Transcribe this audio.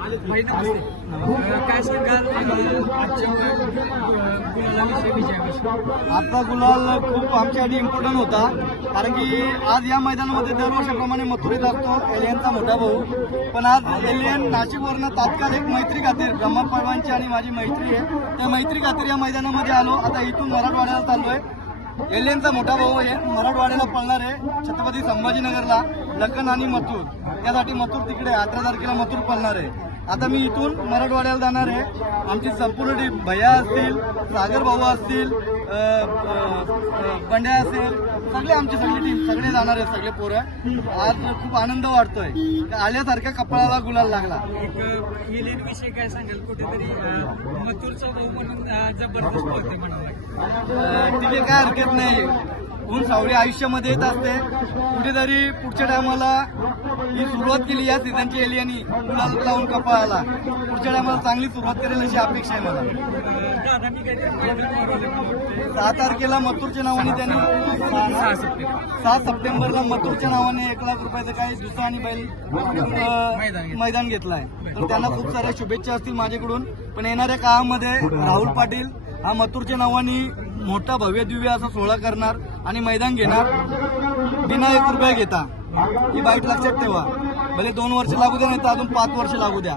भाई नमस्ते, काय सांगाल आजच्या गुलालाविषयी, विजयाविषयी? आजचा गुलाल खूप आमच्यासाठी इम्पॉर्टंट होता, कारण की आज या मैदानामध्ये दरवर्षाप्रमाणे मथुरीत असतो एलियनचा मोठा भाऊ. पण आज एलियन नाशिकवरनं तात्काळ एक मैत्री खातीर, ब्रह्मा पळवांची आणि माझी मैत्री आहे, त्या मैत्री खातीर या मैदानामध्ये आलो. आता इथून मराठवाड्याला चाललोय. एलियनचा मोठा भाऊ आहे, मराठवाड्याला पळणार आहे छत्रपती संभाजीनगरला, लखन आणि मथुर. त्यासाठी मथुर तिकडे 18 तारखेला मथुर पळणार आहे. आता मी इथून मराठवाड्याला जाणार आहे. आमची संपूर्ण टीम, भैया असतील, सागर भाऊ असतील, बंड्या असेल, सगळे आमची सगळी टीम सगळे जाणार आहेत, सगळे पोरं. आज खूप आनंद वाटतोय, आल्यासारख्या कपाळाला गुलाल लागला. एक एलियन विषयी काय सांगाल? कुठेतरी मथुरचा भाऊ म्हणून जबरदस्त होते म्हणाला. तिथे काय हरकत नाही. ऊन सावळी आयुष्यामध्ये येत असते. कुठेतरी पुढच्या टायमाला ही सुरुवात केली या सीझनची एलियनी गुलाल लावून कपाळाला. पुढच्या टायमाला चांगली सुरुवात करेल अशी अपेक्षा आहे मला. दादांनी काही मैदान वरवलं मला वाटतं. 6 तारखेला मथुरच्या नावाने त्यांनी 6 सप्टेंबरला मथुरच्या नावाने 1 लाख रुपयाचं काही दुसरा आणि बैल मैदान घेतलाय. तर त्यांना खूप साऱ्या शुभेच्छा असतील माझ्याकडून. पण येणाऱ्या काळामध्ये राहुल पाटील हा मथुरच्या नावाने मोठा भव्य दिव्य असा सोहळा करणार आणि मैदान घेणार बिना 1 रुपया घेता. ही बाईट लक्षात ठेवा. भले 2 वर्ष लागू द्या, नाही तर अजून 5 वर्ष लागू द्या.